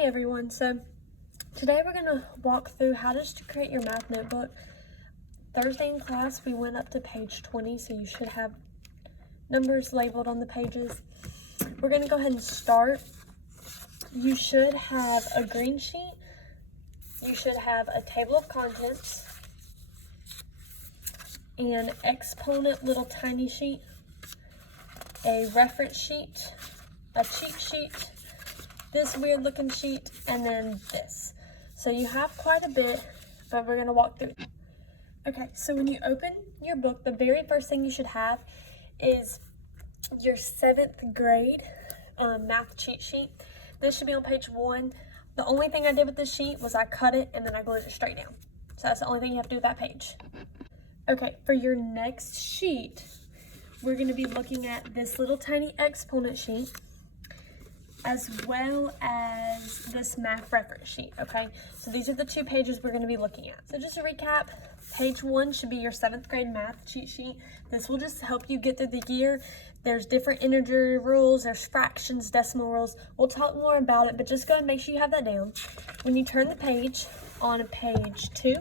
Hey everyone, so today we're going to walk through how to create your math notebook. Thursday in class we went up to page 20, so you should have numbers labeled on the pages. We're going to go ahead and start. You should have a green sheet, you should have a table of contents, an exponent little tiny sheet, a reference sheet, a cheat sheet, this weird looking sheet, and then this. So you have quite a bit, but we're gonna walk through. Okay, so when you open your book, the very first thing you should have is your 7th grade math cheat sheet. This should be on page 1. The only thing I did with this sheet was I cut it and then I glued it straight down. So that's the only thing you have to do with that page. Okay, for your next sheet, we're gonna be looking at this little tiny exponent sheet, as well as this math reference sheet, okay? So these are the 2 pages we're gonna be looking at. So just to recap, page 1 should be your 7th grade math cheat sheet. This will just help you get through the year. There's different integer rules, there's fractions, decimal rules. We'll talk more about it, but just go ahead and make sure you have that down. When you turn the page, on page 2,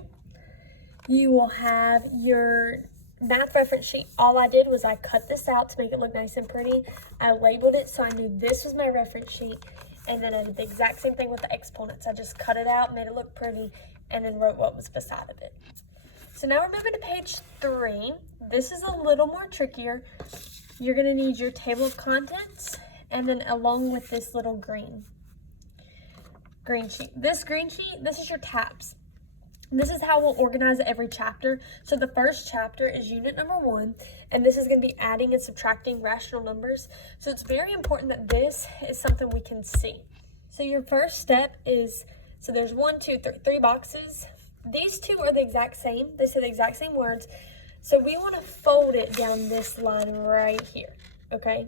you will have your math reference sheet. All I did was I cut this out to make it look nice and pretty. I labeled it so I knew this was my reference sheet, and then I did the exact same thing with the exponents. I just cut it out, made it look pretty, and then wrote what was beside of it. So now we're moving to page 3. This is a little more trickier. You're gonna need your table of contents, and then along with this little green sheet. This green sheet, this is your tabs. This is how we'll organize every chapter. So the first chapter is unit number 1, and this is going to be adding and subtracting rational numbers. So it's very important that this is something we can see. So your first step is, so there's 1, 2, 3 boxes. These 2 are the exact same. They say the exact same words. So we want to fold it down this line right here, okay?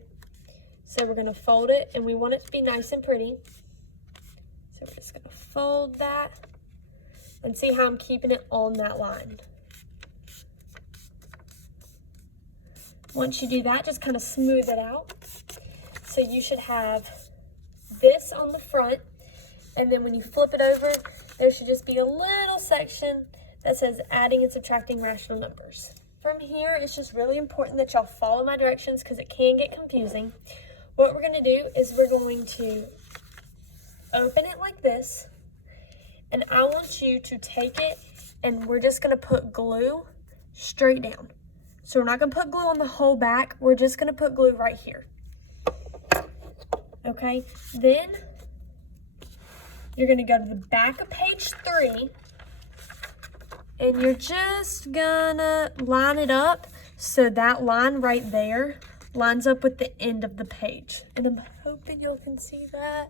So we're going to fold it, and we want it to be nice and pretty. So we're just going to fold that. And see how I'm keeping it on that line. Once you do that, just kind of smooth it out. So you should have this on the front, and then when you flip it over, there should just be a little section that says adding and subtracting rational numbers. From here, it's just really important that y'all follow my directions because it can get confusing. What we're going to do is we're going to open it like this. And I want you to take it, and we're just gonna put glue straight down. So we're not gonna put glue on the whole back, we're just gonna put glue right here. Okay, then you're gonna go to the back of page 3, and you're just gonna line it up so that line right there lines up with the end of the page. And I'm hoping y'all can see that.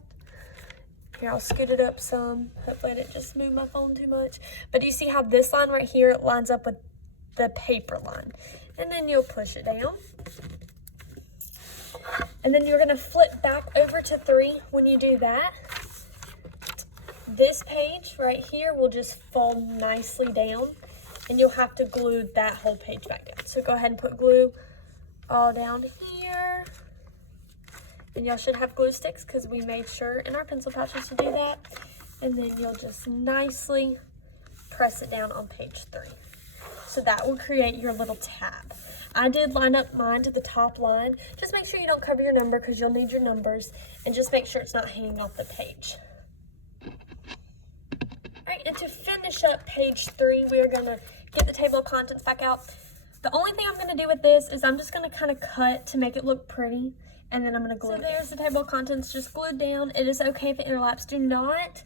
Here, I'll scoot it up some. Hopefully I didn't just move my phone too much. But you see how this line right here lines up with the paper line. And then you'll push it down. And then you're gonna flip back over to 3. When you do that, this page right here will just fold nicely down, and you'll have to glue that whole page back down. So go ahead and put glue all down here. And y'all should have glue sticks because we made sure in our pencil pouches to do that. And then you'll just nicely press it down on page 3. So that will create your little tab. I did line up mine to the top line. Just make sure you don't cover your number because you'll need your numbers. And just make sure it's not hanging off the page. Alright, and to finish up page 3, we are going to get the table of contents back out. The only thing I'm going to do with this is I'm just going to kind of cut to make it look pretty. And then I'm going to glue it. So there's the table of contents just glued down. It is okay if it interlaps. Do not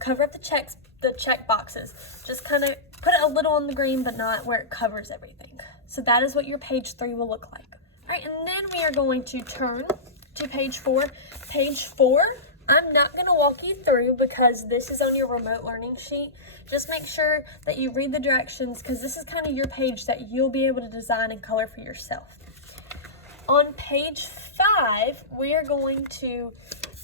cover up the check boxes. Just kind of put it a little on the green, but not where it covers everything. So that is what your page 3 will look like. All right, and then we are going to turn to page 4. Page 4, I'm not going to walk you through because this is on your remote learning sheet. Just make sure that you read the directions because this is kind of your page that you'll be able to design and color for yourself. On page 5, we are going to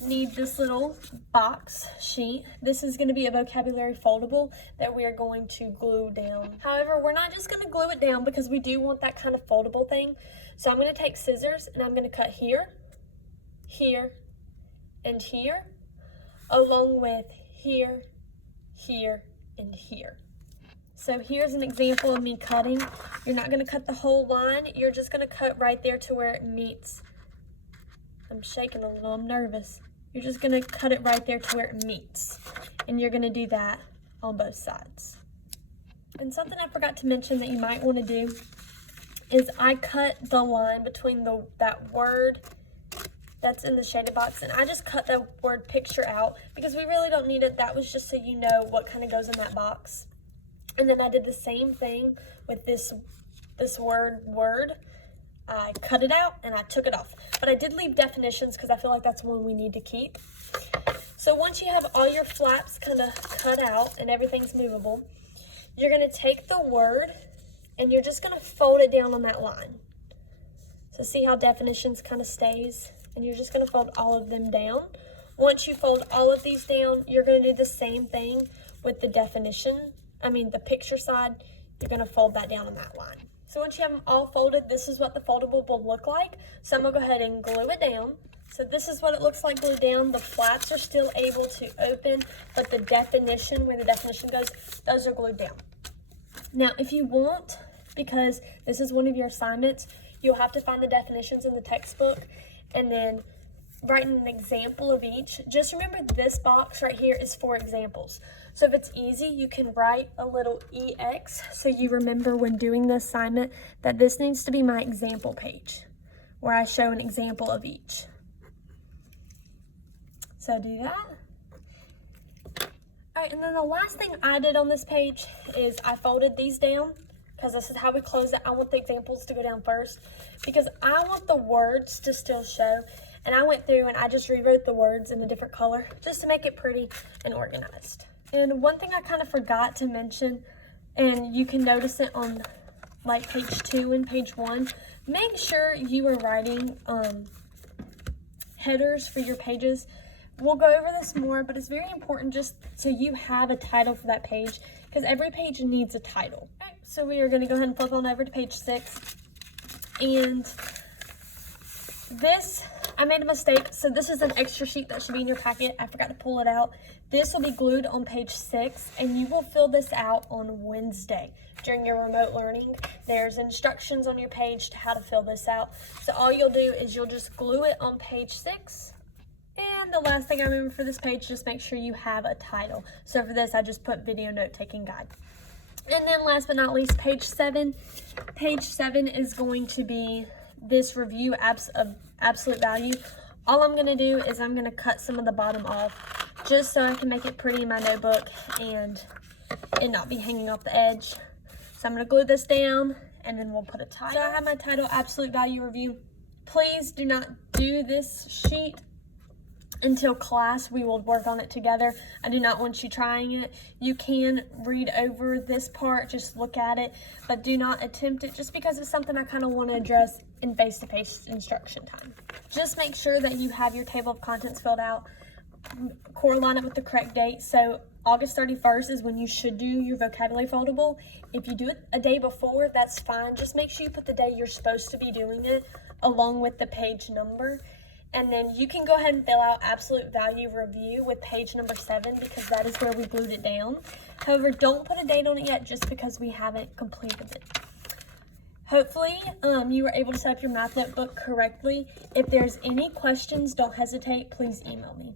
need this little box sheet. This is going to be a vocabulary foldable that we are going to glue down. However, we're not just going to glue it down because we do want that kind of foldable thing. So I'm going to take scissors and I'm going to cut here, here, and here. along with here, here, and here. So here's an example of me cutting. You're not going to cut the whole line. You're just going to cut right there to where it meets. I'm shaking a little, I'm nervous. You're just going to cut it right there to where it meets. And you're going to do that on both sides. And something I forgot to mention that you might want to do is I cut the line between that word that's in the shaded box, and I just cut that word picture out because we really don't need it. That was just so you know what kind of goes in that box. And then I did the same thing with this word. I cut it out and I took it off. But I did leave definitions because I feel like that's one we need to keep. So once you have all your flaps kind of cut out and everything's movable, you're going to take the word and you're just going to fold it down on that line. So see how definitions kind of stays? And you're just going to fold all of them down. Once you fold all of these down, you're going to do the same thing with the the picture side. You're going to fold that down on that line. So once you have them all folded, this is what the foldable will look like. So I'm going to go ahead and glue it down. So this is what it looks like glued down. The flaps are still able to open, but the definition, where the definition goes, those are glued down. Now, if you want, because this is one of your assignments, you'll have to find the definitions in the textbook and then write an example of each. Just remember this box right here is for examples. So if it's easy, you can write a little EX so you remember when doing the assignment that this needs to be my example page where I show an example of each. So do that. All right, and then the last thing I did on this page is I folded these down because this is how we close it. I want the examples to go down first because I want the words to still show. And I went through and I just rewrote the words in a different color just to make it pretty and organized. And one thing I kind of forgot to mention, and you can notice it on like page 2 and page 1, make sure you are writing headers for your pages. We'll go over this more, but it's very important just so you have a title for that page because every page needs a title. Okay, so we are going to go ahead and flip on over to page 6. And this, I made a mistake. So this is an extra sheet that should be in your packet. I forgot to pull it out. This will be glued on page 6, and you will fill this out on Wednesday during your remote learning. There's instructions on your page to how to fill this out. So all you'll do is you'll just glue it on page 6. And the last thing I remember for this page, just make sure you have a title. So for this, I just put video note-taking guide. And then last but not least, page 7. Page 7 is going to be this review of absolute value. All I'm going to do is I'm going to cut some of the bottom off just so I can make it pretty in my notebook and it not be hanging off the edge. So I'm going to glue this down and then we'll put a title. So I have my title, Absolute Value Review. Please do not do this sheet until class. We will work on it together. I do not want you trying it. You can read over this part, just look at it, but do not attempt it just because it's something I kind of want to address in face-to-face instruction time. Just make sure that you have your table of contents filled out, correlate it with the correct date. So August 31st is when you should do your vocabulary foldable. If you do it a day before, that's fine. Just make sure you put the day you're supposed to be doing it along with the page number. And then you can go ahead and fill out Absolute Value Review with page number 7 because that is where we glued it down. However, don't put a date on it yet just because we haven't completed it. Hopefully, you were able to set up your math notebook correctly. If there's any questions, don't hesitate. Please email me.